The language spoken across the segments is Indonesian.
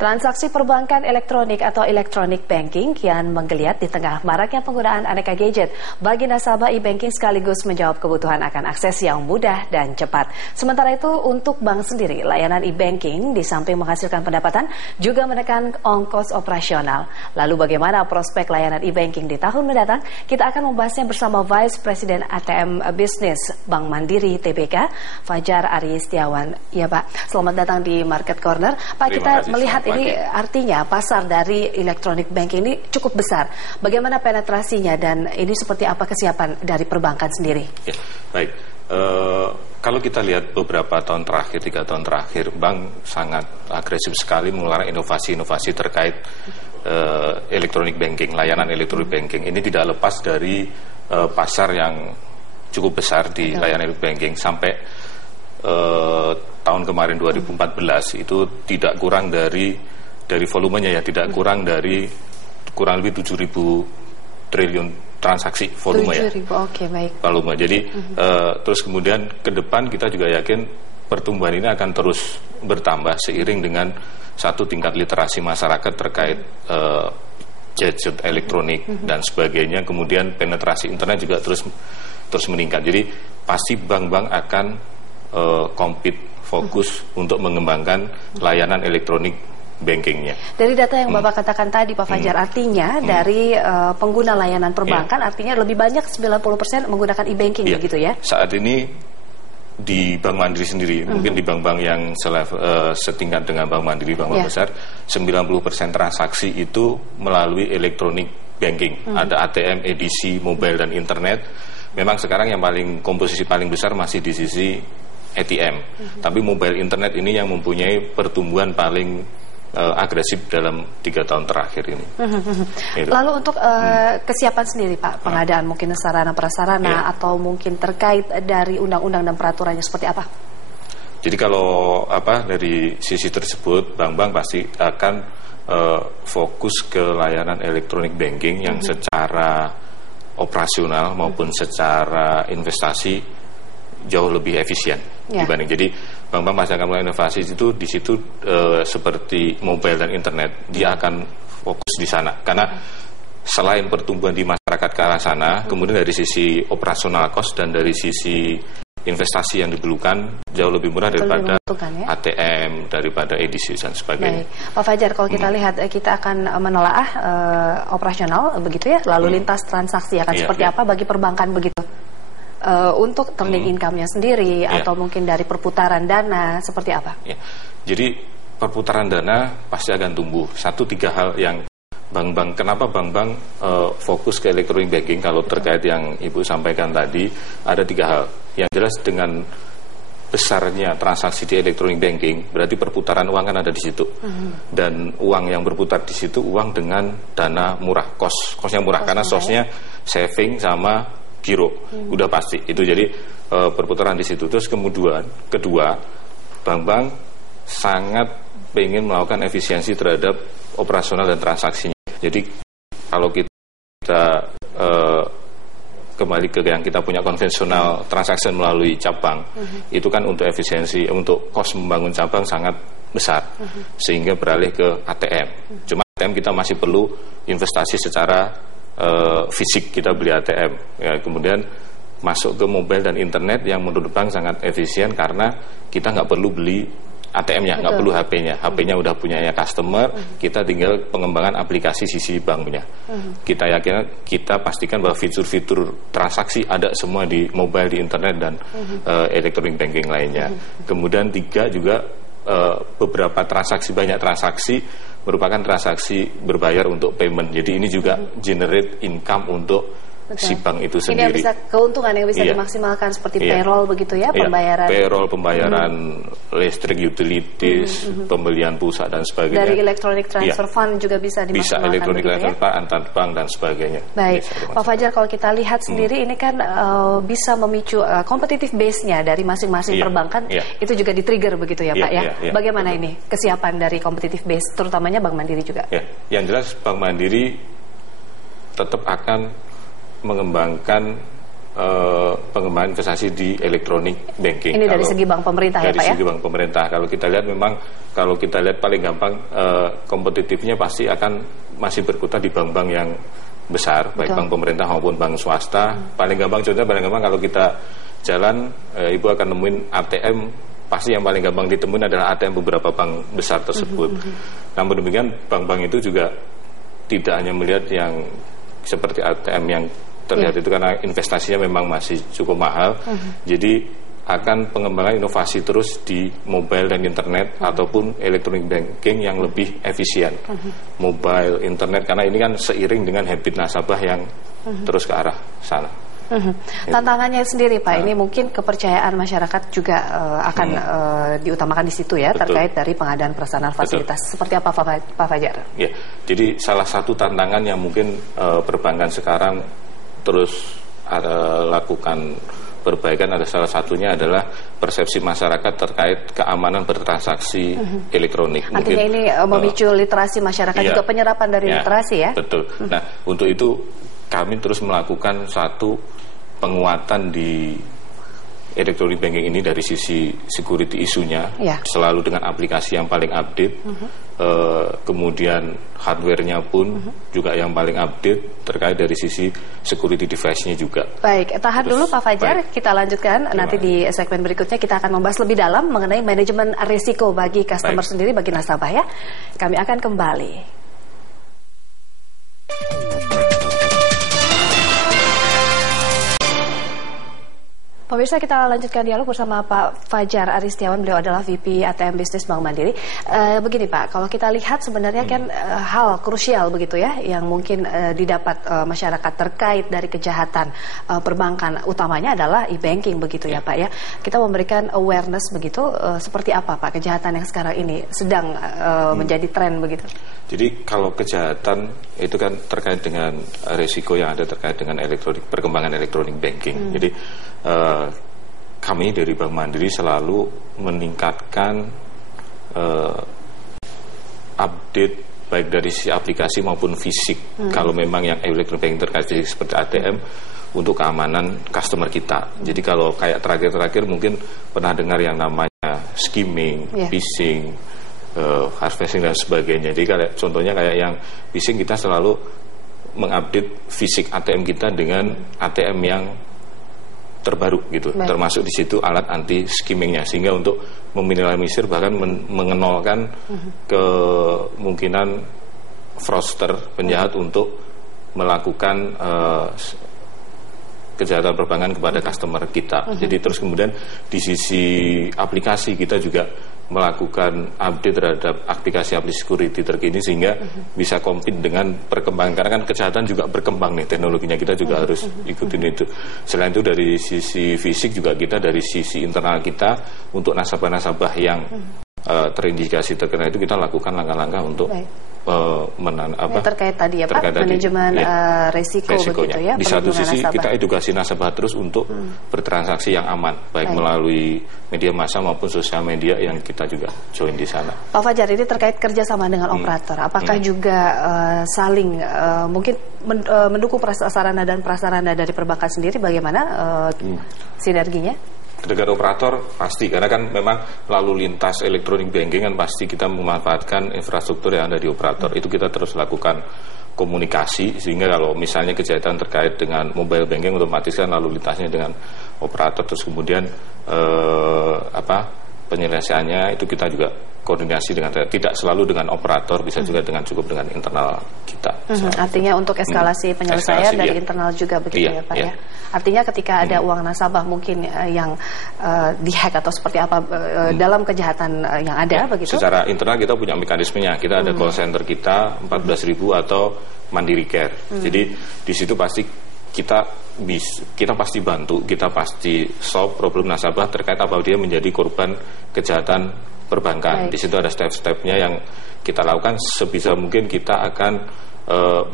Transaksi perbankan elektronik atau electronic banking kian menggeliat di tengah maraknya penggunaan aneka gadget bagi nasabah e-banking sekaligus menjawab kebutuhan akan akses yang mudah dan cepat. Sementara itu untuk bank sendiri, layanan e-banking di samping menghasilkan pendapatan juga menekan ongkos operasional. Lalu bagaimana prospek layanan e-banking di tahun mendatang? Kita akan membahasnya bersama Vice President ATM Business Bank Mandiri TBK, Fajar Ari Setiawan. Ya Pak, selamat datang di Market Corner. Pak, kita melihat ini artinya pasar dari electronic banking ini cukup besar. Bagaimana penetrasinya dan ini seperti apa kesiapan dari perbankan sendiri? Ya, baik. Kalau kita lihat beberapa tahun terakhir, 3 tahun terakhir, bank sangat agresif sekali mengeluarkan inovasi-inovasi terkait electronic banking, layanan electronic banking. Ini tidak lepas dari pasar yang cukup besar di layanan electronic banking sampai tahun kemarin 2014 itu tidak kurang dari volumenya ya, tidak kurang dari kurang lebih 7.000 triliun transaksi volume 7.000, oke, baik. Volume. Jadi terus kemudian ke depan kita juga yakin pertumbuhan ini akan terus bertambah seiring dengan satu tingkat literasi masyarakat terkait gadget elektronik dan sebagainya. Kemudian penetrasi internet juga terus meningkat. Jadi pasti bank-bank akan compete fokus untuk mengembangkan layanan elektronik bankingnya. Dari data yang Bapak katakan tadi Pak Fajar, artinya dari pengguna layanan perbankan artinya lebih banyak 90% menggunakan e-banking begitu ya? Saat ini di Bank Mandiri sendiri, mungkin di bank-bank yang setingkat dengan Bank Mandiri, bank-bank besar, 90% transaksi itu melalui elektronik banking. Ada ATM, edisi, mobile dan internet. Memang sekarang yang komposisi paling besar masih di sisi ATM, tapi mobile internet ini yang mempunyai pertumbuhan paling agresif dalam 3 tahun terakhir ini. Lalu untuk kesiapan sendiri Pak, pengadaan mungkin sarana prasarana atau mungkin terkait dari undang-undang dan peraturannya seperti apa? Jadi kalau dari sisi tersebut, bank-bank pasti akan fokus ke layanan elektronik banking yang secara operasional maupun secara investasi jauh lebih efisien dibanding. Jadi bank-bank masih akan mulai inovasi itu di situ seperti mobile dan internet, dia akan fokus di sana karena selain pertumbuhan di masyarakat ke arah sana, kemudian dari sisi operasional cost dan dari sisi investasi yang diperlukan jauh lebih murah daripada ATM, daripada edisi dan sebagainya. Baik. Pak Fajar, kalau kita lihat kita akan menelaah operasional begitu ya, lalu lintas transaksi akan seperti apa bagi perbankan begitu? Untuk turning income-nya sendiri atau mungkin dari perputaran dana seperti apa? Jadi perputaran dana pasti akan tumbuh. 3 hal yang bank-bank, kenapa bank-bank fokus ke electronic banking? Kalau terkait yang Ibu sampaikan tadi, ada 3 hal. Yang jelas dengan besarnya transaksi di electronic banking, berarti perputaran uang kan ada di situ. Dan uang yang berputar di situ uang dengan dana murah, kosnya murah karena sosnya saving sama giro, udah pasti itu. Jadi perputaran di situ. Terus kemudian kedua, bank-bank sangat pengen melakukan efisiensi terhadap operasional dan transaksinya. Jadi kalau kita kembali ke yang kita punya konvensional transaksi melalui cabang, itu kan untuk efisiensi, untuk kos membangun cabang sangat besar, sehingga beralih ke ATM. Cuma ATM kita masih perlu investasi secara fisik, kita beli ATM ya, kemudian masuk ke mobile dan internet yang menurut bank sangat efisien karena kita nggak perlu beli ATM-nya, nggak perlu HP-nya udah punyanya customer, kita tinggal pengembangan aplikasi sisi banknya. Kita yakin, kita pastikan bahwa fitur-fitur transaksi ada semua di mobile, di internet dan electronic banking lainnya. Kemudian 3 juga beberapa transaksi, banyak transaksi merupakan transaksi berbayar untuk payment. Jadi ini juga generate income untuk si bank itu sendiri. Ini yang bisa keuntungan yang bisa dimaksimalkan seperti payroll begitu ya, pembayaran. Payroll, pembayaran listrik, utilities, pembelian pulsa dan sebagainya. Dari electronic transfer fund juga bisa dimaksimalkan. Bisa electronic transfer fund antar bank dan sebagainya. Baik, Pak Fajar, kalau kita lihat sendiri ini kan bisa memicu competitive base-nya dari masing-masing perbankan itu juga di-trigger begitu ya Pak ya. Bagaimana ini kesiapan dari competitive base, terutamanya Bank Mandiri juga? Yang jelas Bank Mandiri tetap akan mengembangkan pengembangan investasi di elektronik banking. Ini dari segi bank pemerintah ya Pak ya? Dari segi bank pemerintah. Kalau kita lihat memang, kalau kita lihat paling gampang kompetitifnya pasti akan masih berkutat di bank-bank yang besar, baik bank pemerintah maupun bank swasta. Paling gampang kalau kita jalan, Ibu akan nemuin ATM, pasti yang paling gampang ditemuin adalah ATM beberapa bank besar tersebut. Namun demikian, bank-bank itu juga tidak hanya melihat yang seperti ATM yang terlihat itu, karena investasinya memang masih cukup mahal. Jadi akan pengembangan inovasi terus di mobile dan internet ataupun electronic banking yang lebih efisien. Mobile, internet, karena ini kan seiring dengan habit nasabah yang terus ke arah sana. Tantangannya sendiri Pak, ini mungkin kepercayaan masyarakat juga akan diutamakan di situ ya. Betul. Terkait dari pengadaan prasarana fasilitas. Seperti apa Pak Fajar? Ya, jadi salah satu tantangan yang mungkin perbankan sekarang terus lakukan perbaikan, ada salah satunya adalah persepsi masyarakat terkait keamanan bertransaksi elektronik. Artinya mungkin, ini memicu literasi masyarakat juga, penyerapan dari literasi ya? Betul. Nah, untuk itu kami terus melakukan satu penguatan di electronic banking ini dari sisi security isunya, selalu dengan aplikasi yang paling update, kemudian hardware-nya pun juga yang paling update terkait dari sisi security device-nya juga. Baik, tahan dulu Pak Fajar, kita lanjutkan nanti di segmen berikutnya. Kita akan membahas lebih dalam mengenai manajemen risiko bagi customer sendiri, bagi nasabah ya. Kami akan kembali. Pemirsa, kita lanjutkan dialog bersama Pak Fajar Aristiawan. Beliau adalah VP ATM Bisnis Bank Mandiri. Begini Pak, kalau kita lihat sebenarnya kan hal krusial begitu ya, yang mungkin didapat masyarakat terkait dari kejahatan perbankan, utamanya adalah e-banking begitu ya Pak ya. Kita memberikan awareness begitu, seperti apa Pak kejahatan yang sekarang ini sedang menjadi tren begitu? Jadi kalau kejahatan itu kan terkait dengan risiko yang ada terkait dengan perkembangan elektronik banking. Jadi kami dari Bank Mandiri selalu meningkatkan update baik dari sisi aplikasi maupun fisik. Kalau memang yang elektronik banking terkait fisik seperti ATM, untuk keamanan customer kita. Jadi kalau kayak terakhir-terakhir mungkin pernah dengar yang namanya skimming, phishing, harvesting dan sebagainya. Jadi contohnya kayak yang phishing, kita selalu mengupdate fisik ATM kita dengan ATM yang terbaru gitu. Termasuk di situ alat anti skimmingnya, sehingga untuk meminimalisir bahkan mengenolkan kemungkinan fraudster, penjahat untuk melakukan kejahatan perbankan kepada customer kita. Jadi terus kemudian di sisi aplikasi kita juga melakukan update terhadap aplikasi-aplikasi security terkini sehingga bisa compete dengan perkembangan, karena kan kejahatan juga berkembang nih, teknologinya kita juga harus ikutin itu. Selain itu dari sisi fisik juga kita dari sisi internal kita untuk nasabah-nasabah yang terindikasi terkena itu, kita lakukan langkah-langkah untuk terkait tadi ya Pak, manajemen resikonya begitu ya. Di satu sisi nasabah, kita edukasi nasabah terus untuk bertransaksi yang aman, baik melalui media massa maupun sosial media yang kita juga join di sana. Pak Fajar, ini terkait kerjasama dengan operator, apakah juga saling mungkin mendukung prasarana dan prasarana dari perbankan sendiri, bagaimana sinerginya? Dengan operator pasti, karena kan memang lalu lintas elektronik banking kan pasti kita memanfaatkan infrastruktur yang ada di operator. Itu kita terus lakukan komunikasi, sehingga kalau misalnya kejahatan terkait dengan mobile banking otomatis kan lalu lintasnya dengan operator, terus kemudian penyelesaiannya itu kita juga koordinasi dengan, tidak selalu dengan operator, bisa juga cukup dengan internal kita. Artinya untuk eskalasi penyelesaian dari internal juga begitu ya Pak ya. Artinya ketika ada uang nasabah mungkin yang dihack atau seperti apa dalam kejahatan yang ada begitu. Secara internal kita punya mekanismenya. Kita ada call center kita 14.000 atau Mandiri Care. Jadi di situ pasti kita pasti bantu, kita pasti solve problem nasabah terkait apa dia menjadi korban kejahatan perbankan. Di situ ada step-stepnya yang kita lakukan. Sebisa mungkin kita akan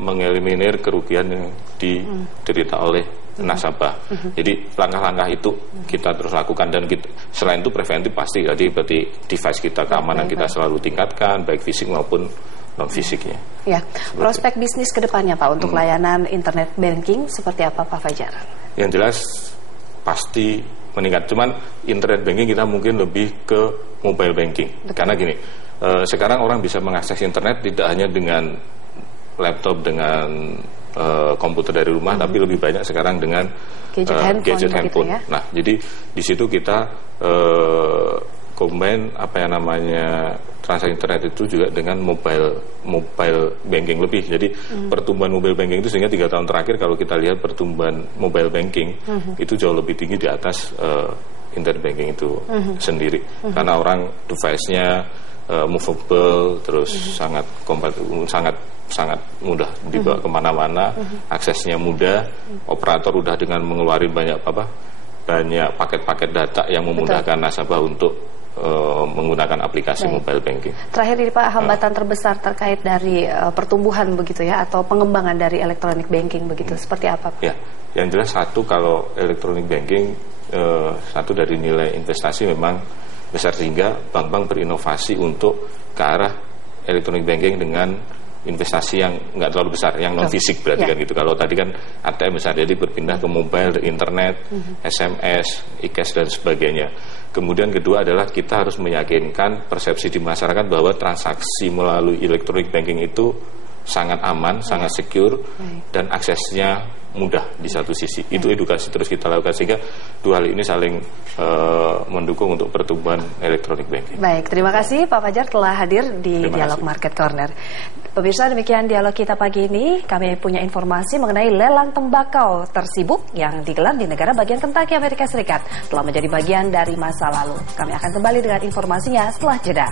mengeliminir kerugian yang diderita oleh nasabah. Jadi langkah-langkah itu kita terus lakukan, dan selain itu preventif pasti. Jadi berarti device kita, keamanan kita selalu tingkatkan, baik fisik maupun non fisiknya. Ya, prospek bisnis ke depannya Pak untuk layanan internet banking seperti apa Pak Fajar? Yang jelas pasti meningkat. Cuman internet banking kita mungkin lebih ke mobile banking. Betul. Karena gini, sekarang orang bisa mengakses internet tidak hanya dengan laptop, dengan komputer dari rumah, tapi lebih banyak sekarang dengan gadget handphone. Ya? Nah, jadi di situ kita combine transaksi internet itu juga dengan mobile banking lebih. Jadi pertumbuhan mobile banking itu sehingga 3 tahun terakhir kalau kita lihat pertumbuhan mobile banking itu jauh lebih tinggi di atas internet banking itu sendiri. Karena orang device-nya movable, terus sangat mudah dibawa kemana-mana, aksesnya mudah, operator udah dengan mengeluarkan banyak paket-paket data yang memudahkan nasabah untuk menggunakan aplikasi mobile banking. Terakhir ini Pak, hambatan terbesar terkait dari pertumbuhan begitu ya, atau pengembangan dari electronic banking begitu, seperti apa Pak? Ya, yang jelas satu, kalau electronic banking satu dari nilai investasi memang besar, sehingga bank-bank berinovasi untuk ke arah electronic banking dengan investasi yang nggak terlalu besar, yang non fisik berarti kan gitu. Kalau tadi kan ATM besar, jadi berpindah ke mobile, internet, SMS, e-cash dan sebagainya. Kemudian kedua adalah kita harus meyakinkan persepsi di masyarakat bahwa transaksi melalui electronic banking itu sangat aman, sangat secure, dan aksesnya mudah di satu sisi. Itu edukasi terus kita lakukan, sehingga dua hal ini saling mendukung untuk pertumbuhan electronic banking. Baik, terima kasih Pak Fajar telah hadir di Dialog Market Corner. Pemirsa, demikian dialog kita pagi ini. Kami punya informasi mengenai lelang tembakau tersibuk yang digelar di negara bagian Kentucky, Amerika Serikat, telah menjadi bagian dari masa lalu. Kami akan kembali dengan informasinya setelah jeda.